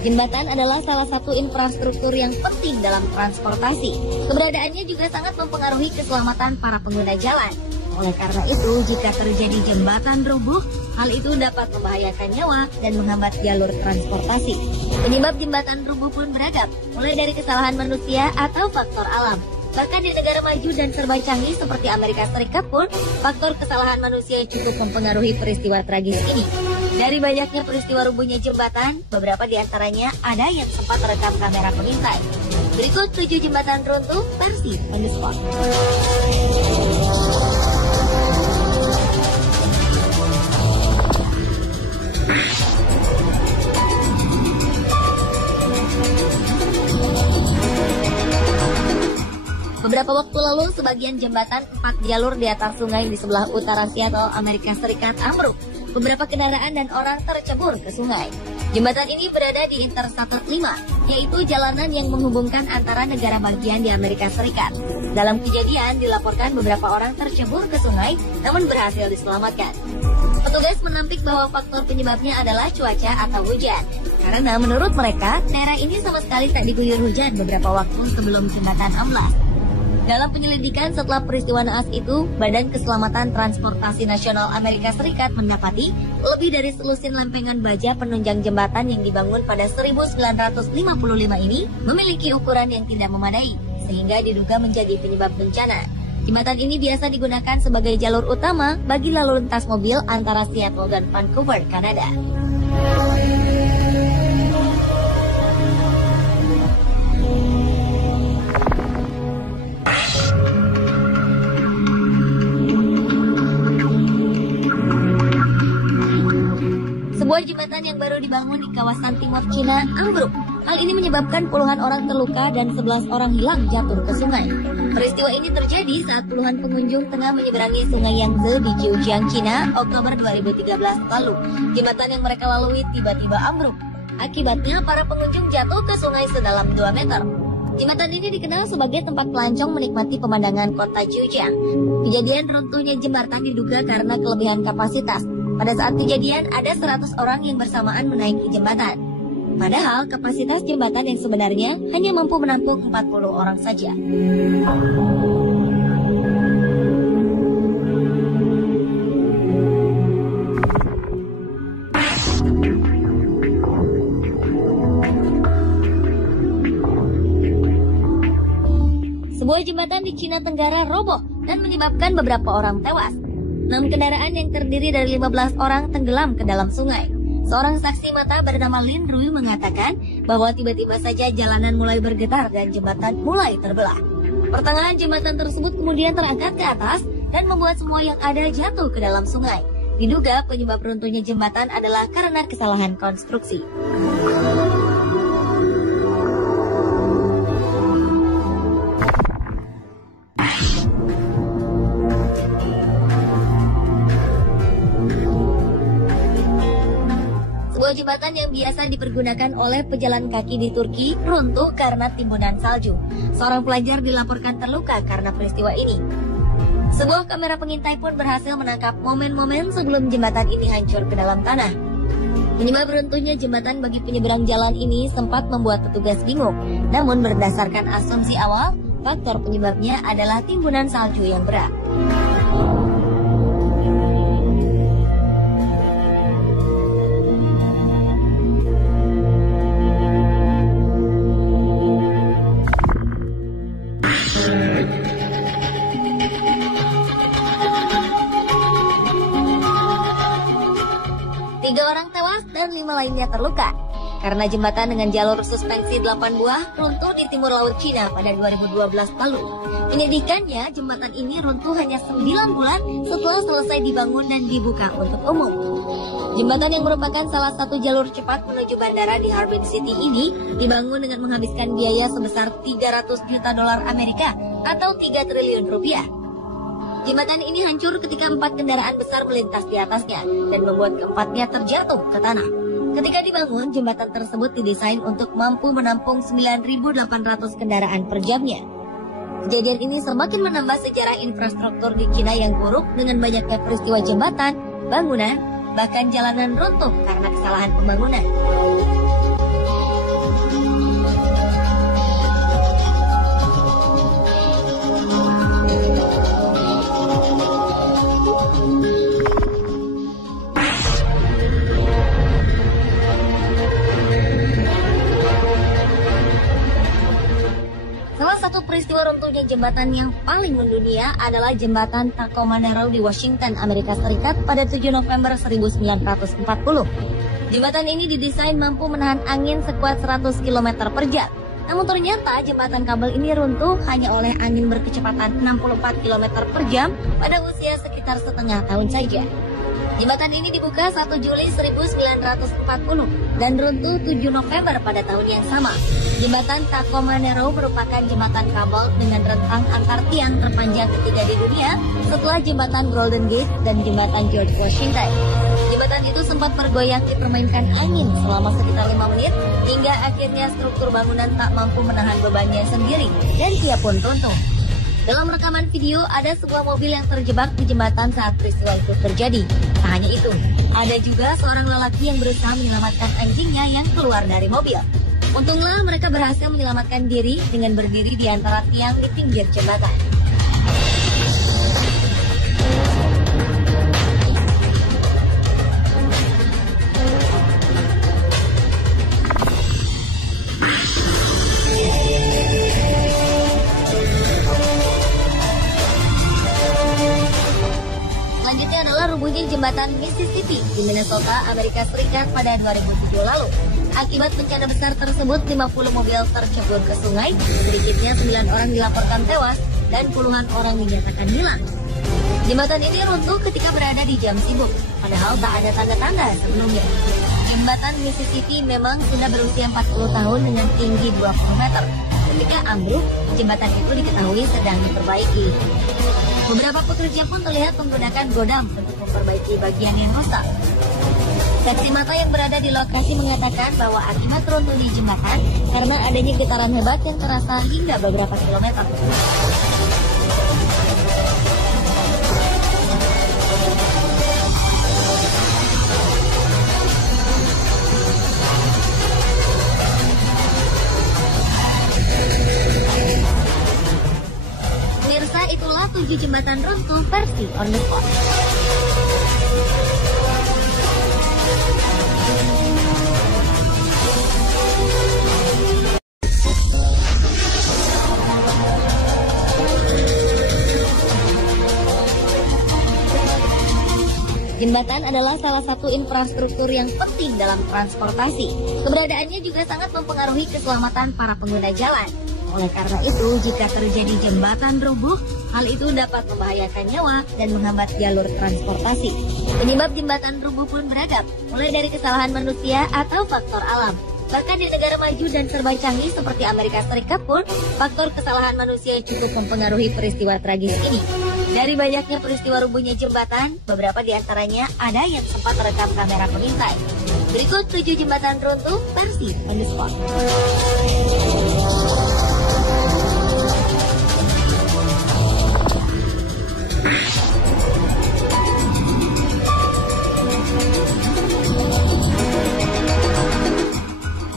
Jembatan adalah salah satu infrastruktur yang penting dalam transportasi. Keberadaannya juga sangat mempengaruhi keselamatan para pengguna jalan. Oleh karena itu, jika terjadi jembatan roboh, hal itu dapat membahayakan nyawa dan menghambat jalur transportasi. Penyebab jembatan roboh pun beragam, mulai dari kesalahan manusia atau faktor alam. Bahkan di negara maju dan serba canggih seperti Amerika Serikat pun, faktor kesalahan manusia cukup mempengaruhi peristiwa tragis ini. Dari banyaknya peristiwa rubuhnya jembatan, beberapa di antaranya ada yang sempat terekam kamera pengintai. Berikut 7 jembatan runtuh versi on the spot. Beberapa waktu lalu, sebagian jembatan 4 jalur di atas sungai di sebelah utara Seattle, Amerika Serikat ambruk. Beberapa kendaraan dan orang tercebur ke sungai. Jembatan ini berada di Interstate 5, yaitu jalanan yang menghubungkan antara negara bagian di Amerika Serikat. Dalam kejadian, dilaporkan beberapa orang tercebur ke sungai, namun berhasil diselamatkan. Petugas menampik bahwa faktor penyebabnya adalah cuaca atau hujan. Karena menurut mereka, daerah ini sama sekali tak diguyur hujan beberapa waktu sebelum jembatan amblas. Dalam penyelidikan setelah peristiwa naas itu, Badan Keselamatan Transportasi Nasional Amerika Serikat mendapati lebih dari selusin lempengan baja penunjang jembatan yang dibangun pada 1955 ini memiliki ukuran yang tidak memadai, sehingga diduga menjadi penyebab bencana. Jembatan ini biasa digunakan sebagai jalur utama bagi lalu lintas mobil antara Seattle dan Vancouver, Kanada. Sebuah jembatan yang baru dibangun di kawasan timur Cina ambruk. Hal ini menyebabkan puluhan orang terluka dan 11 orang hilang jatuh ke sungai. Peristiwa ini terjadi saat puluhan pengunjung tengah menyeberangi sungai Yangtze di Zhejiang, Cina, Oktober 2013 lalu. Jembatan yang mereka lalui tiba-tiba ambruk. Akibatnya, para pengunjung jatuh ke sungai sedalam 2 meter. Jembatan ini dikenal sebagai tempat pelancong menikmati pemandangan kota Zhejiang. Kejadian runtuhnya jembatan diduga karena kelebihan kapasitas. Pada saat kejadian, ada 100 orang yang bersamaan menaiki jembatan. Padahal, kapasitas jembatan yang sebenarnya hanya mampu menampung 40 orang saja. Sebuah jembatan di Cina Tenggara roboh dan menyebabkan beberapa orang tewas. 6 kendaraan yang terdiri dari 15 orang tenggelam ke dalam sungai. Seorang saksi mata bernama Lin Rui mengatakan bahwa tiba-tiba saja jalanan mulai bergetar dan jembatan mulai terbelah. Pertengahan jembatan tersebut kemudian terangkat ke atas dan membuat semua yang ada jatuh ke dalam sungai. Diduga penyebab runtuhnya jembatan adalah karena kesalahan konstruksi. Sebuah jembatan yang biasa dipergunakan oleh pejalan kaki di Turki runtuh karena timbunan salju. Seorang pelajar dilaporkan terluka karena peristiwa ini. Sebuah kamera pengintai pun berhasil menangkap momen-momen sebelum jembatan ini hancur ke dalam tanah. Penyebab runtuhnya jembatan bagi penyeberang jalan ini sempat membuat petugas bingung. Namun berdasarkan asumsi awal, faktor penyebabnya adalah timbunan salju yang berat. Tiga orang tewas dan 5 lainnya terluka karena jembatan dengan jalur suspensi 8 buah runtuh di timur laut Cina pada 2012 lalu. Menyedihkannya, jembatan ini runtuh hanya 9 bulan setelah selesai dibangun dan dibuka untuk umum. Jembatan yang merupakan salah satu jalur cepat menuju bandara di Harbin City ini dibangun dengan menghabiskan biaya sebesar 300 juta dolar Amerika atau 3 triliun rupiah. Jembatan ini hancur ketika 4 kendaraan besar melintas di atasnya dan membuat keempatnya terjatuh ke tanah. Ketika dibangun, jembatan tersebut didesain untuk mampu menampung 9.800 kendaraan per jamnya. Kejadian ini semakin menambah sejarah infrastruktur di Cina yang buruk dengan banyaknya peristiwa jembatan, bangunan, bahkan jalanan runtuh karena kesalahan pembangunan. jembatan yang paling mendunia adalah jembatan Tacoma Narrow di Washington, Amerika Serikat pada 7 November 1940. Jembatan ini didesain mampu menahan angin sekuat 100 km per jam. Namun ternyata jembatan kabel ini runtuh hanya oleh angin berkecepatan 64 km per jam pada usia sekitar setengah tahun saja. Jembatan ini dibuka 1 Juli 1940 dan runtuh 7 November pada tahun yang sama. Jembatan Tacoma Narrow merupakan jembatan kabel dengan rentang antar tiang terpanjang ketiga di dunia setelah jembatan Golden Gate dan jembatan George Washington. Jembatan itu sempat bergoyang dipermainkan angin selama sekitar 5 menit hingga akhirnya struktur bangunan tak mampu menahan bebannya sendiri dan ia pun runtuh. Dalam rekaman video, ada sebuah mobil yang terjebak di jembatan saat peristiwa itu terjadi. Tak hanya itu, ada juga seorang lelaki yang berusaha menyelamatkan anjingnya yang keluar dari mobil. Untunglah mereka berhasil menyelamatkan diri dengan berdiri di antara tiang di pinggir jembatan. Selanjutnya adalah rubuhnya jembatan Mississippi di Minnesota, Amerika Serikat pada 2007 lalu. Akibat bencana besar tersebut, 50 mobil tercebur ke sungai, sedikitnya 9 orang dilaporkan tewas dan puluhan orang dinyatakan hilang. Jembatan ini runtuh ketika berada di jam sibuk, padahal tak ada tanda-tanda sebelumnya. Jembatan Mississippi memang sudah berusia 40 tahun dengan tinggi 20 meter. Ketika ambruk, jembatan itu diketahui sedang diperbaiki. Beberapa pekerja pun terlihat menggunakan godam untuk memperbaiki bagian yang rusak. Saksi mata yang berada di lokasi mengatakan bahwa akibat runtuhnya jembatan karena adanya getaran hebat yang terasa hingga beberapa kilometer. Pemirsa, itulah 7 jembatan runtuh versi on the spot. Jembatan adalah salah satu infrastruktur yang penting dalam transportasi. Keberadaannya juga sangat mempengaruhi keselamatan para pengguna jalan. Oleh karena itu, jika terjadi jembatan rubuh, hal itu dapat membahayakan nyawa dan menghambat jalur transportasi. Penyebab jembatan rubuh pun beragam, mulai dari kesalahan manusia atau faktor alam. Bahkan di negara maju dan serba canggih seperti Amerika Serikat pun, faktor kesalahan manusia cukup mempengaruhi peristiwa tragis ini. Dari banyaknya peristiwa rubuhnya jembatan, beberapa di antaranya ada yang sempat merekam kamera pengintai. Berikut 7 jembatan runtuh versi on the spot.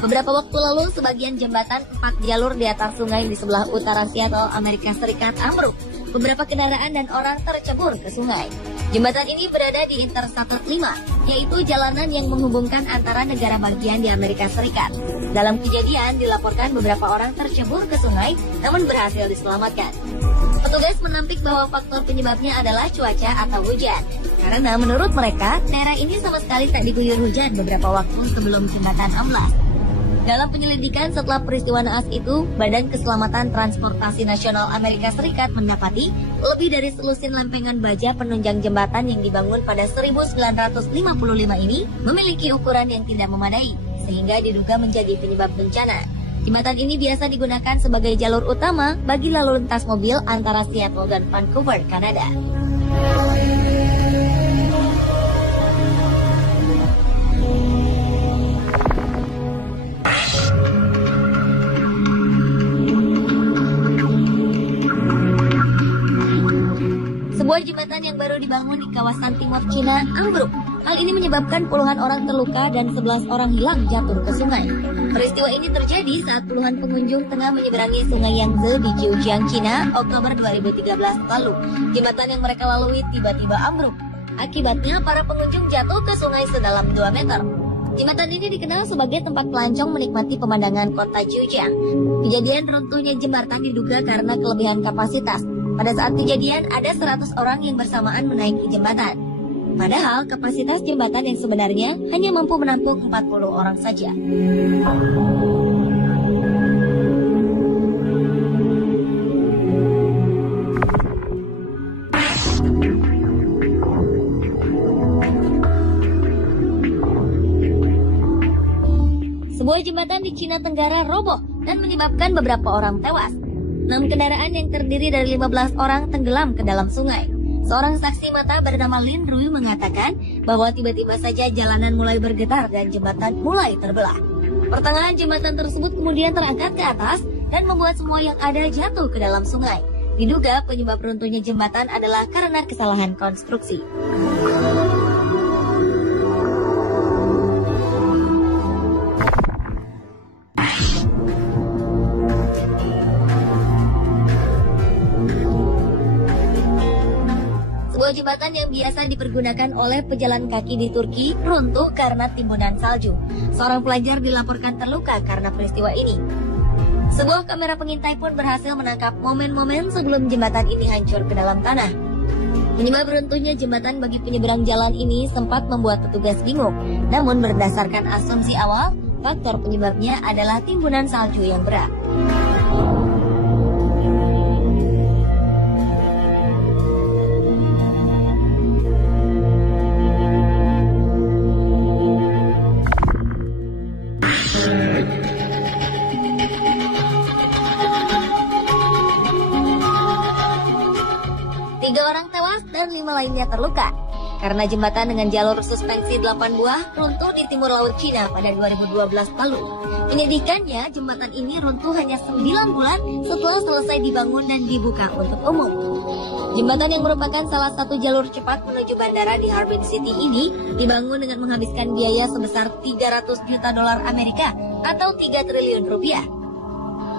Beberapa waktu lalu, sebagian jembatan 4 jalur di atas sungai di sebelah utara Seattle, Amerika Serikat ambruk. Beberapa kendaraan dan orang tercebur ke sungai. Jembatan ini berada di Interstate 5, yaitu jalanan yang menghubungkan antara negara bagian di Amerika Serikat. Dalam kejadian, dilaporkan beberapa orang tercebur ke sungai, namun berhasil diselamatkan. Petugas menampik bahwa faktor penyebabnya adalah cuaca atau hujan. Karena menurut mereka, daerah ini sama sekali tak diguyur hujan beberapa waktu sebelum jembatan amblas. Dalam penyelidikan setelah peristiwa naas itu, Badan Keselamatan Transportasi Nasional Amerika Serikat mendapati lebih dari selusin lempengan baja penunjang jembatan yang dibangun pada 1955 ini memiliki ukuran yang tidak memadai, sehingga diduga menjadi penyebab bencana. Jembatan ini biasa digunakan sebagai jalur utama bagi lalu lintas mobil antara Seattle dan Vancouver, Kanada. Sebuah jembatan yang baru dibangun di kawasan timur Cina ambruk. Hal ini menyebabkan puluhan orang terluka dan 11 orang hilang jatuh ke sungai. Peristiwa ini terjadi saat puluhan pengunjung tengah menyeberangi sungai Yangtze di Zhejiang, Cina, Oktober 2013 lalu. Jembatan yang mereka lalui tiba-tiba ambruk. Akibatnya para pengunjung jatuh ke sungai sedalam 2 meter. Jembatan ini dikenal sebagai tempat pelancong menikmati pemandangan kota Zhejiang. Kejadian runtuhnya jembatan diduga karena kelebihan kapasitas. Pada saat kejadian, ada 100 orang yang bersamaan menaiki jembatan. Padahal kapasitas jembatan yang sebenarnya hanya mampu menampung 40 orang saja. Sebuah jembatan di Cina Tenggara roboh dan menyebabkan beberapa orang tewas. 6 kendaraan yang terdiri dari 15 orang tenggelam ke dalam sungai. Seorang saksi mata bernama Lin Rui mengatakan bahwa tiba-tiba saja jalanan mulai bergetar dan jembatan mulai terbelah. Pertengahan jembatan tersebut kemudian terangkat ke atas dan membuat semua yang ada jatuh ke dalam sungai. Diduga penyebab runtuhnya jembatan adalah karena kesalahan konstruksi. Sebuah jembatan yang biasa dipergunakan oleh pejalan kaki di Turki runtuh karena timbunan salju. Seorang pelajar dilaporkan terluka karena peristiwa ini. Sebuah kamera pengintai pun berhasil menangkap momen-momen sebelum jembatan ini hancur ke dalam tanah. Penyebab runtuhnya jembatan bagi penyeberang jalan ini sempat membuat petugas bingung. Namun berdasarkan asumsi awal, faktor penyebabnya adalah timbunan salju yang berat. Tiga orang tewas dan 5 lainnya terluka karena jembatan dengan jalur suspensi 8 buah runtuh di timur laut Cina pada 2012 lalu. Menyedihkannya, jembatan ini runtuh hanya 9 bulan setelah selesai dibangun dan dibuka untuk umum. Jembatan yang merupakan salah satu jalur cepat menuju bandara di Harbin City ini dibangun dengan menghabiskan biaya sebesar 300 juta dolar Amerika atau 3 triliun rupiah.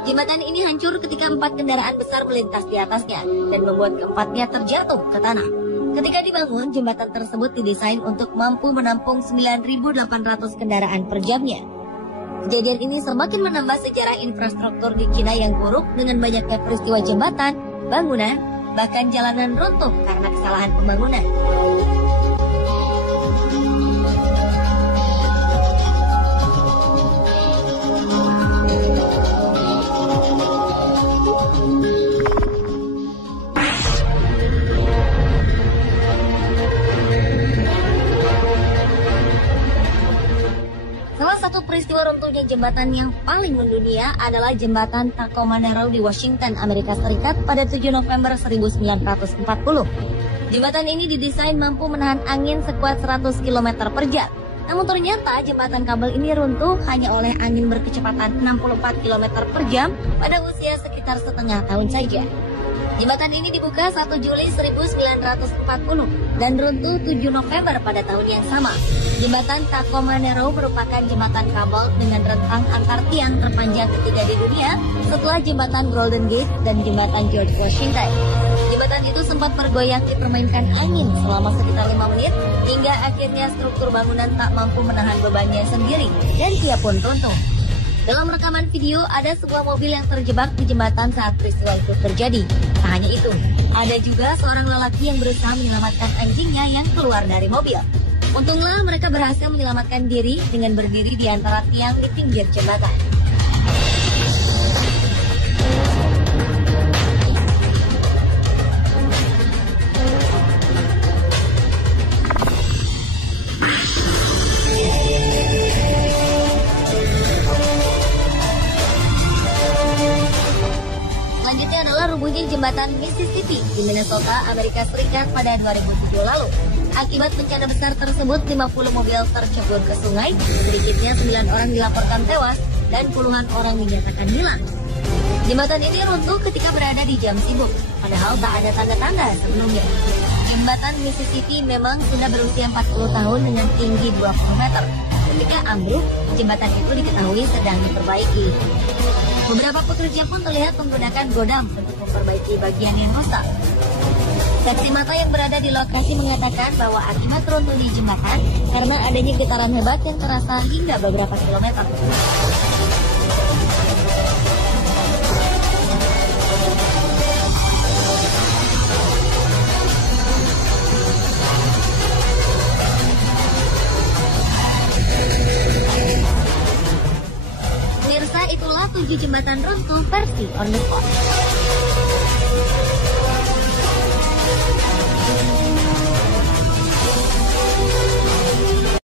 Jembatan ini hancur ketika 4 kendaraan besar melintas di atasnya dan membuat keempatnya terjatuh ke tanah. Ketika dibangun, jembatan tersebut didesain untuk mampu menampung 9.800 kendaraan per jamnya. Kejadian ini semakin menambah sejarah infrastruktur di Cina yang buruk dengan banyaknya peristiwa jembatan, bangunan, bahkan jalanan runtuh karena kesalahan pembangunan. Salah satu peristiwa runtuhnya jembatan yang paling mendunia adalah jembatan Tacoma Narrow di Washington, Amerika Serikat pada 7 November 1940. Jembatan ini didesain mampu menahan angin sekuat 100 km per jam. Namun ternyata jembatan kabel ini runtuh hanya oleh angin berkecepatan 64 km per jam pada usia sekitar setengah tahun saja. Jembatan ini dibuka 1 Juli 1940 dan runtuh 7 November pada tahun yang sama. Jembatan Tacoma Narrow merupakan jembatan kabel dengan rentang antar tiang terpanjang ketiga di dunia setelah jembatan Golden Gate dan jembatan George Washington. Jembatan itu sempat bergoyang dipermainkan angin selama sekitar 5 menit hingga akhirnya struktur bangunan tak mampu menahan bebannya sendiri dan ia pun runtuh. Dalam rekaman video ada sebuah mobil yang terjebak di jembatan saat peristiwa itu terjadi. Tak hanya itu, ada juga seorang lelaki yang berusaha menyelamatkan anjingnya yang keluar dari mobil. Untunglah mereka berhasil menyelamatkan diri dengan berdiri di antara tiang di pinggir jembatan. Selanjutnya adalah rubuhnya jembatan Mississippi di Minnesota, Amerika Serikat pada 2007 lalu. Akibat bencana besar tersebut, 50 mobil tercebur ke sungai, sedikitnya 9 orang dilaporkan tewas, dan puluhan orang dinyatakan hilang. Jembatan ini runtuh ketika berada di jam sibuk, padahal tak ada tanda-tanda sebelumnya. Jembatan Mississippi memang sudah berusia 40 tahun dengan tinggi 20 meter. Ketika ambruk, jembatan itu diketahui sedang diperbaiki. Beberapa pekerja pun terlihat menggunakan godam untuk memperbaiki bagian yang rusak. Saksi mata yang berada di lokasi mengatakan bahwa akibat runtuhnya jembatan karena adanya getaran hebat yang terasa hingga beberapa kilometer. Pemirsa, itulah 7 jembatan runtuh versi on the spot.